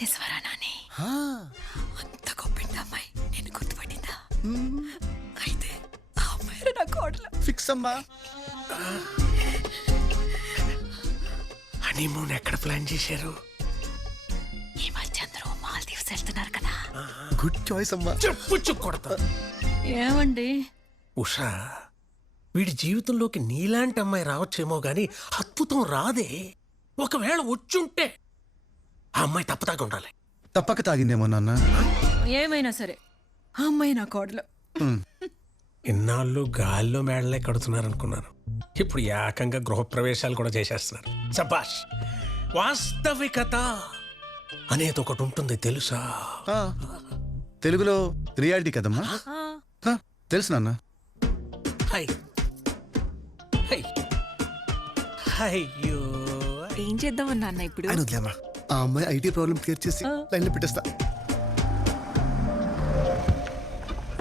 నిజవరా నాని? అంత గొప్పింది అమ్మాయి నేను గుర్తుపట్టిందా? అయితే ఆ అమ్మాయి నా కోడలు. ఫిక్స్ అమ్మా. హనీమూన్ ఎక్కడ ప్లాన్ చేశారు? ఈ మధ్య అందరూ మాల్దీవ్స్ వెళ్తున్నారు కదా. గుడ్ చాయిస్ అమ్మా. చెప్పు కొడతా. ఏమండి ఉషా, వీడి జీవితంలోకి నీలాంటి అమ్మాయి రావచ్చేమో గాని అద్భుతం రాదే. ఒకవేళ వచ్చుంటే ఆ అమ్మాయి తప్పదాకా ఉండాలి. తప్పక తాగిందేమో నాన్న. ఏమైనా సరే ఆ అమ్మాయి నా కోడలు. ఇన్నాళ్ళు గాల్లో మేడలే కడుతున్నారనుకున్నాను. ఇప్పుడు ఏకంగా గృహప్రవేశాలు కూడా చేసేస్తున్నారు. సబాష్. వాస్తవికత అనేది ఒకటి ఉంటుంది తెలుసా? తెలుగులో రియాలిటీ కదమ్మా. తెలుసు నాన్న. హై హై అయ్యో, ఏం చేద్దామన్నా అన్న ఇప్పుడు? ఆయన వదిలేమ్మా. ఆ అమ్మాయి ఐటీ ప్రాబ్లం క్లియర్ చేసి లైన్లో పెట్టేస్తా.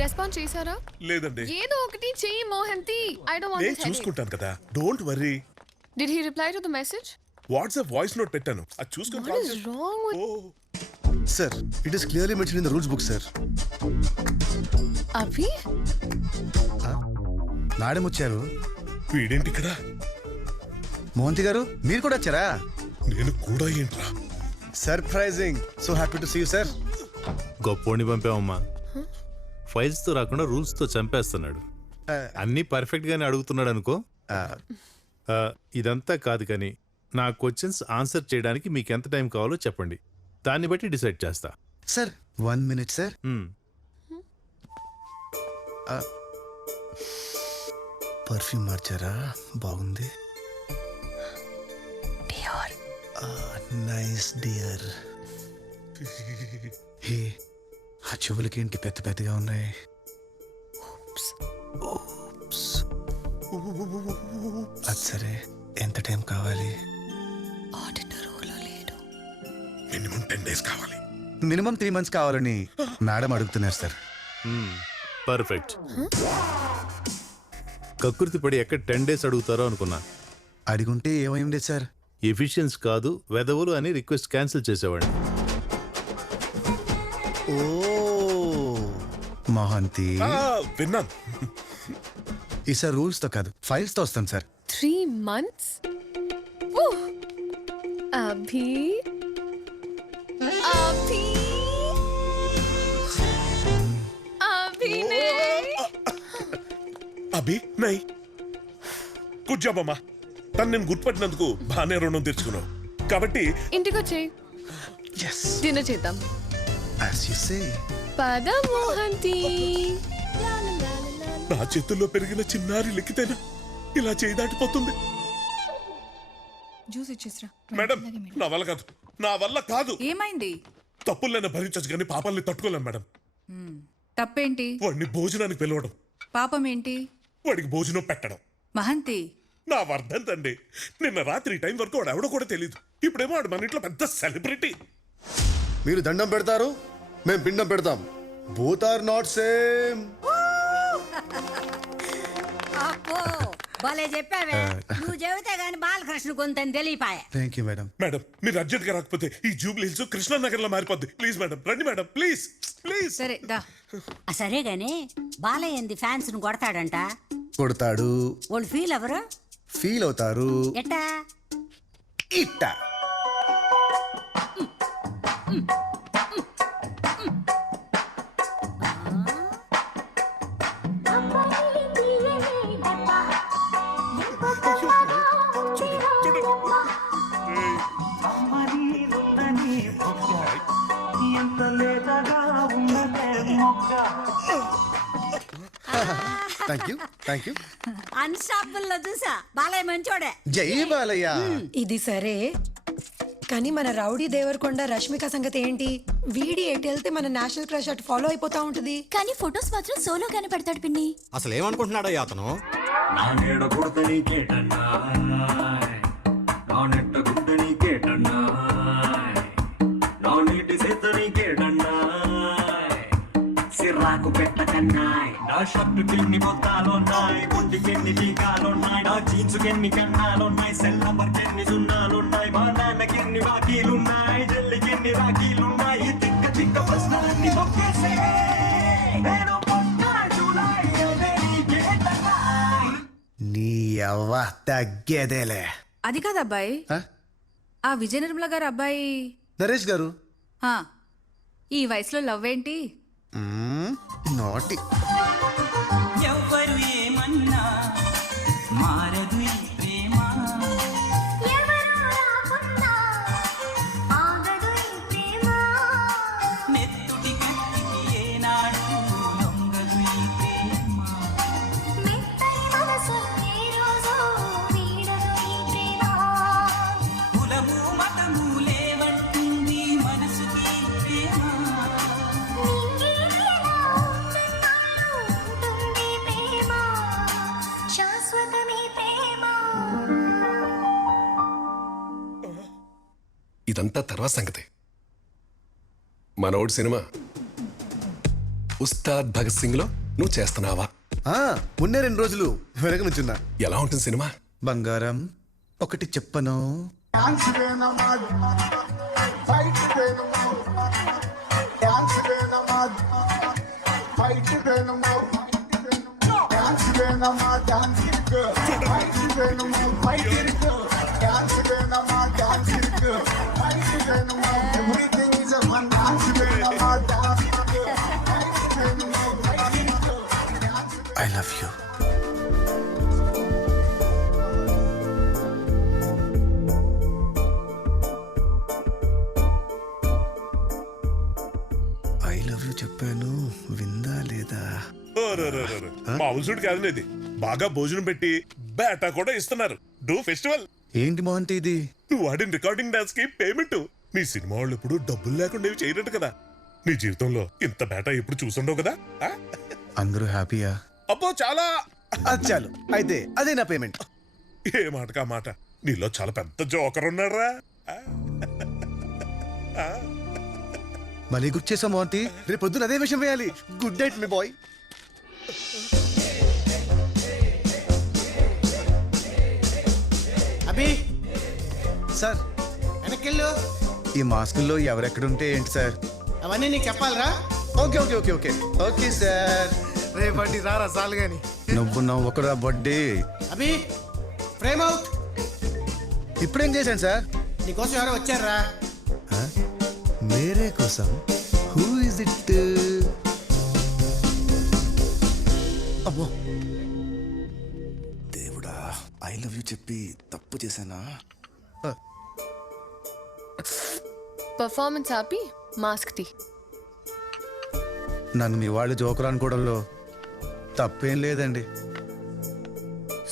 రెస్పాన్స్ చేశారా? లేదండి. ఏదో ఒకటి చెయ్యి మోహంతి. ఐ డోంట్ వాంట్ నేను దిస్. చూసుకుంటాను కదా, don't worry. Did he reply to the message? WhatsApp voice note పెట్టాను, అది చూసుకొని What is wrong with sir, it is clearly mention in the rules book sir. Abhi? Madam వచ్చారు. వీడేంటి ఇక్కడ? మోహంతి గారు మీరు కూడా వచ్చారా? నేను కూడా ఏంట్రా? Surprising. So happy to see you sir. గొప్పోడిని పంపామమ్మా. ఫైల్స్ తో రాకుండా రూల్స్ తో చంపేస్తున్నాడు. అన్ని పర్ఫెక్ట్ గానే అడుగుతున్నాడు అనుకో. ఇదంతా కాదు కానీ నా క్వశ్చన్స్ ఆన్సర్ చేయడానికి మీకు ఎంత టైం కావాలో చెప్పండి, దాన్ని బట్టి డిసైడ్ చేస్తా. Sir 1 minute sir. పర్ఫ్యూమ్ మార్చారా? బాగుంది. డియోర్. Nice dear. హే, ఆ చెవులకి ఏంటి పెద్ద పెద్దగా ఉన్నాయి? అది సరే, ఎంత టైం కావాలి? ఆడిటర్ రూల్లో లేడు. మినిమం 10 days కావాలి. మినిమం 3 months కావాలని మేడం అడుగుతున్నారు సార్. పర్ఫెక్ట్. కకృతి పడి ఎక్కడ 10 days అడుగుతారో అనుకున్నా. అడిగుంటే ఏమైంది సార్? ఎఫిషియన్స్ కాదు వెదవులు అని రిక్వెస్ట్ క్యాన్సిల్ చేసేవాడిని. ఓ మోహంతి, విన్నాను. ఈసారి రూల్స్ తో కాదు ఫైల్స్ తో వస్తాను sir. 3 months? Woo! Abhi? Abhi? Abhinay? అభి నై. గుడ్ జాబ్ అమ్మా. తను నేను గుర్తుపట్టినందుకు బాగానే రుణం తెచ్చుకున్నావు కాబట్టి ఇంటికి వచ్చేయ్. yes డిన్నర్ చేద్దాం. as you say. పద మోహంతి. నా చేతుల్లో పెరిగిన చిన్నారి లిక్కితేనా ఇలా చేయి దాటిపోతుంది. జ్యూస్ ఇచ్చేసిరా. మేడం నా వల్ల కాదు, నా వల్ల కాదు. ఏమైంది? తప్పులైనా భరించచ్చు కానీ పాపాలని తట్టుకోలేను మేడం. తప్పేంటి? వాడిని భోజనానికి పిలవడం, పాపం ఏంటి? వాడికి భోజనం పెట్టడం మహంతి, నా వర్ధంతండి. నిన్న రాత్రి ఈ టైం వరకు వాడు ఎవడో కూడా తెలియదు. ఇప్పుడేమో వాడు మన ఇంట్లో పెద్ద సెలబ్రిటీ. మీరు దండం పెడతారు, మేము పిండం పెడతాం. Both are not same. అబ్బో భలే చెప్పావే. నువ్వు చెబితే గాని బాలకృష్ణ కొంతని తెలియపాయే. Thank you madam. మేడం మీరు అర్జెంట్ గా రాకపోతే ఈ జూబ్లీ హిల్స్ కృష్ణానగర్ లో మారిపోద్ది. ప్లీజ్ మేడం రండి మేడం, ప్లీజ్ ప్లీజ్. సరే దా. సరే గాని బాలయ్య ఏంది ఫ్యాన్స్ ను కొడతాడంట. కొడతాడు. వాళ్ళు ఫీల్ ఎవరు? ఫీల్ అవుతారు. ఎట్టా? ఇట్ట. Thank you. అన్స్టాపుల్ లో చూసా బాలయ్య మంచోడే. జై బాలయ్య. ఇది సరే కానీ మన రౌడీ దేవరకొండ రష్మిక సంగతి ఏంటి? వీడి ఎటు వెళ్తే మన నేషనల్ క్రష్ అటు ఫాలో అయిపోతా ఉంటది. కానీ ఫొటోస్ మాత్రం సోలోగానే పెడతాడు పిన్ని. అసలు ఏమనుకుంటున్నాడో అతను? సిర్రాకు పెట్టకన్నాయ్ నా షర్టుకెన్ని బొత్తాలున్నాయి, బొట్టికెన్ని టీకాలున్నాయి, నా జీన్సుకెన్ని కన్నాలున్నాయి, సెల్ నంబర్కెన్ని సున్నాలున్నాయి, మా నాన్నకెన్ని బాకీలున్నాయి, జల్లికెన్ని రాఖీలు ఇక ప్రశ్నలన్నీ తొక్కేసే నేను పొంగన జూలై అదే నీకే తరాయ్. నీ అవ్వ తగ్గేదేలే. అది కాదు అబ్బాయి, ఆ? ఆ విజయ నిర్మల గారు అబ్బాయి నరేష్ గారు ఆ, ఈ వయసులో లవ్ ఏంటి? నాటి ఎవ్వరు ఏమన్నా మారదు ఈ ప్రేమ. నెత్తుటి కత్తికి ఏనాడు లొంగదు ఈ ప్రేమ. కులము మతము లేవంటుంది మనసుకి ప్రేమ. ఇదంతా తర్వాత సంగతి. మనోడు సినిమా ఉస్తాద్ భగత్ సింగ్ లో నువ్వు చేస్తున్నావా? మొన్నే 2 రోజులు వెనక నుంచున్నా. ఎలా ఉంటుంది సినిమా? బంగారం ఒకటి చెప్పను. I love you. I love you చెప్పాను, విందా లేదా? మామూలు సూట్ కాదు ఇది. బాగా భోజనం పెట్టి బేటా కూడా ఇస్తున్నారు. Do festival. ఏంటి మోహంతి ఇది? నువ్వు వాడిన రికార్డింగ్ డాన్స్ కి పేమెంట్. నీ సినిమా వాళ్ళు ఎప్పుడు డబ్బులు లేకుండా ఇవి చేయరట్టు కదా. నీ జీవితంలో ఇంత బేటా ఎప్పుడు చూసుండవు కదా. ఆ? అందరూ హ్యాపీయా? అబ్బో చాలా. అది చాలు అయితే, అదే నా పేమెంట్. ఏ మాటకా మాట. నీలో చాలా పెద్ద జోకర్ ఉన్నారా. మళ్ళీ గుర్తు చేసాం మోహంతి, రేపు పొద్దున అదే విషయం వేయాలి. గుడ్ నైట్ మీ బాయ్. అభి సార్, వెనకెళ్ళు. ఈ మాస్కుల్లో ఎవరెక్కడుంటే ఏంటి సార్? అవన్నీ నీకు చెప్పాలరా? Okay okay okay okay okay sir. రేపటి రారా సాలు గాని. నువ్వు ఒకరా బర్త్డే. అభి ఫ్రేమ్ అవుట్. ఇప్పుడేం చేశాను సార్? నీకోసం ఎవరో వచ్చారా? మేరే కోసం. Who is it? అమ్మో దేవుడా, ఐ లవ్ యూ చెప్పి తప్పు చేశానా? పర్ఫార్మెన్స్ ఆపి మాస్క్ తీ. నన్ను మీ వాళ్ళు జోకులు అనుకోవడంలో తప్పేం లేదండి.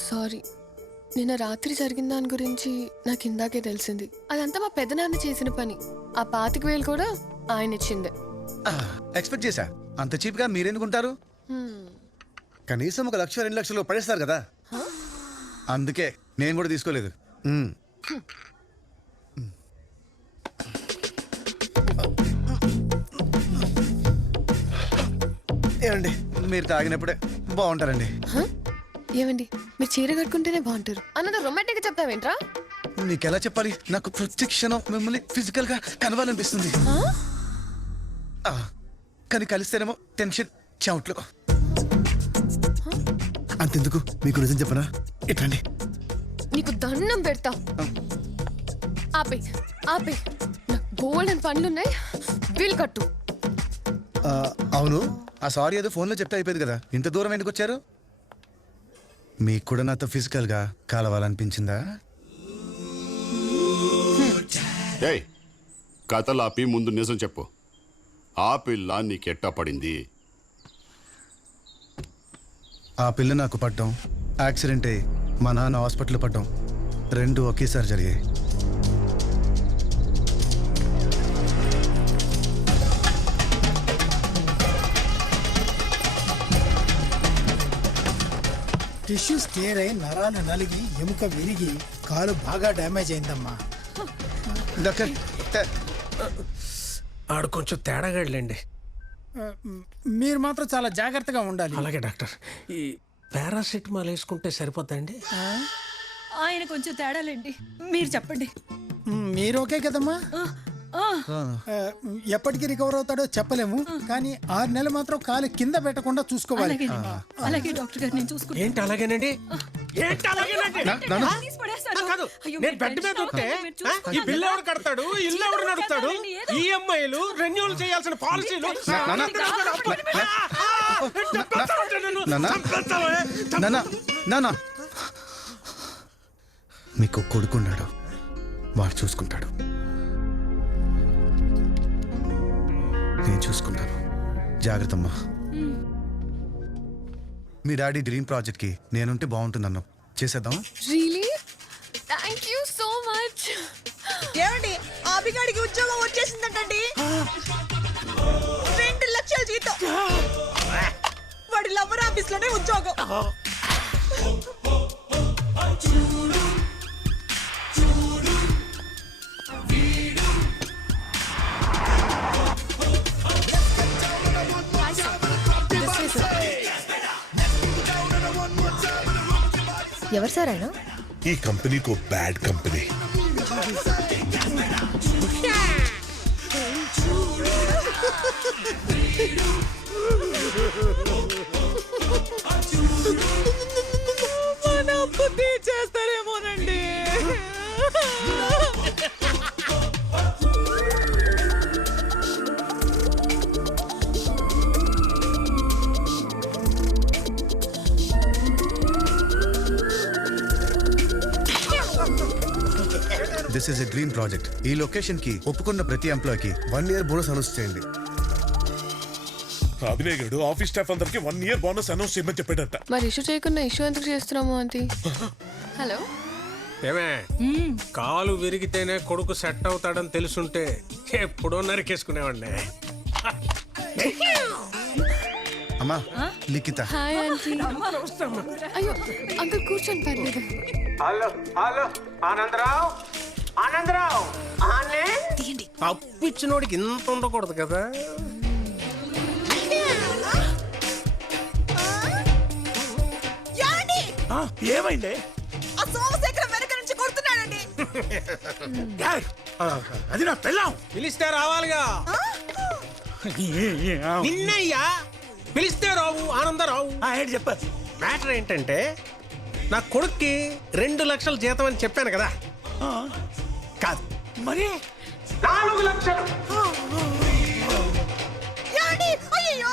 సారీ, నిన్న రాత్రి జరిగిన దాని గురించి నాకు ఇందాకే తెలిసింది. అదంతా మా పెద్దనాన్న చేసిన పని. ఆ 25,000 కూడా ఆయన ఇచ్చిందే. ఎక్స్పెక్ట్ చేశా. అంత చీప్ గా మీరెందుకుంటారు? కనీసం 1 లక్ష 2 లక్షలు పడేస్తారు కదా. అందుకే నేను కూడా తీసుకోలేదు. ఏమండి, మీరు తాగినప్పుడే బాగుంటారండి. ఏమండి, మీరు చీర కట్టుకుంటేనే బాగుంటారు అన్నది రొమాంటిక్ గా చెప్తావేంట్రా? నీకెలా చెప్పాలి? నాకు ప్రతి క్షణం మిమ్మల్ని ఫిజికల్ గా కలవాలనిపిస్తుంది. కానీ కలిస్తేనేమో టెన్షన్, చెమట్లు. అంతెందుకు, మీకు నిజం చెప్పనా? ఇట్రండి. నీకు దండం పెడతా. ఆపే ఆపే, నాకు బోల్డెన్ పనులున్నాయి. బిల్ కట్టు. అవును, ఆ సారీ ఏదో ఫోన్లో చెప్తే అయిపోయింది కదా. ఇంత దూరం ఎందుకు వచ్చారు? మీకు కూడా నాతో ఫిజికల్ గా కలవాలనిపించిందా? ఏయ్, కథలాపి ముందు నిజం చెప్పు. ఆ పిల్ల నీకెట్టా పడింది? ఆ పిల్ల నాకు పడ్డం, యాక్సిడెంట్ అయ్యి మా నాన్న హాస్పిటల్ పడ్డం, 2 ఒకేసారి జరిగాయి. టిష్యూస్ టేర్ అయి నరాలు నలిగి ఎముక విరిగి కాలు బాగా డ్యామేజ్ అయిందమ్మా. డాక్టర్, ఆడు కొంచెం తేడాగాడులేండి. మీరు మాత్రం చాలా జాగ్రత్తగా ఉండాలి. అలాగే డాక్టర్. ఈ పారాసిటమాల్ వేసుకుంటే సరిపోద్దండి? ఆయన కొంచెం తేడాలేండి, మీరు చెప్పండి. మీరు ఓకే కదమ్మా? ఎప్పటికి రికవర్ అవుతాడో చెప్పలేము కానీ 6 నెలలు మాత్రం కాలు కింద పెట్టకుండా చూసుకోవాలి. అలాగే డాక్టర్ గారు నేను చూసుకుంటాను. ఏంటి అలాగేనండి? ఏంటి అలాగేనండి? కాదు, నేను బెడ్ మీద ఉంటే ఈ బిల్లు ఎవడు కడతాడు, ఇల్లు ఎవడు నడుస్తాడు, ఈఎంఐలు రెన్యూల్ చేయాల్సిన పాలసీలు. నానా మీకు కొడుకున్నాడు, వాడు చూసుకుంటాడు. నేను చూసుకుంటాను. జాగ్రత్తమ్మా. మీ డాడీ డ్రీమ్ ప్రాజెక్ట్ కి నేనుంటే బాగుంటుందన్నా. చేసేద్దాం. Really thank you so much. ఏమండి అభిగాడికి ఉద్యోగం వచ్చేసిందంటండి. 2 లక్షల జీతం, వాడి లవర్ ఆఫీస్ లోనే ఉద్యోగం. ఎవరు సార్ ఆయన? ఈ కంపెనీకి బ్యాడ్ కంపెనీ. మన అప్పు తీర్చేస్తారేమోనండి. This is a dream project. ఈ లొకేషన్ కి ఒప్పుకున్న ప్రతి ఎంప్లాయ్ కి 1 year బోనస్ అనౌన్స్ చేయండి. అభినయ్ గడు ఆఫీస్ స్టాఫ్ అందరికి 1 year బోనస్ అనౌన్స్ చేయమని చెప్పాడట. మరి ఇష్యూ చేయకుండా ఇష్యూ ఎందుకు చేస్తున్నాము ఆంటీ? హలో, ఏమే కాలు విరిగితేనే కొడుకు సెట్ అవుతాడని తెలుసుంటే ఎప్పుడో నరికేసుకునేవాడిని. అమ్మా లిఖిత. Hi aunty. అయ్యో అంకుల్ కూర్చొని పర్లేదు. హలో హలో ఆనందరావు, ఆనందరావు అప్పిచ్చినోడికి ఇంత ఉండకూడదు కదా. ఏమైంది? ఆ సోమశేఖరం వెనక నుంచి కొడుతున్నాడండి. అది నా పిల్లం. పిలిస్తే రావాలిగా. నిన్నయ్యా పిలిస్తే రావు ఆనందరావు. ఏంటి చెప్పారు? మ్యాటర్ ఏంటంటే నా కొడుక్కి 2 లక్షలు జీతం అని చెప్పాను కదా. కాదు మరి 4 లక్షలు. అయ్యో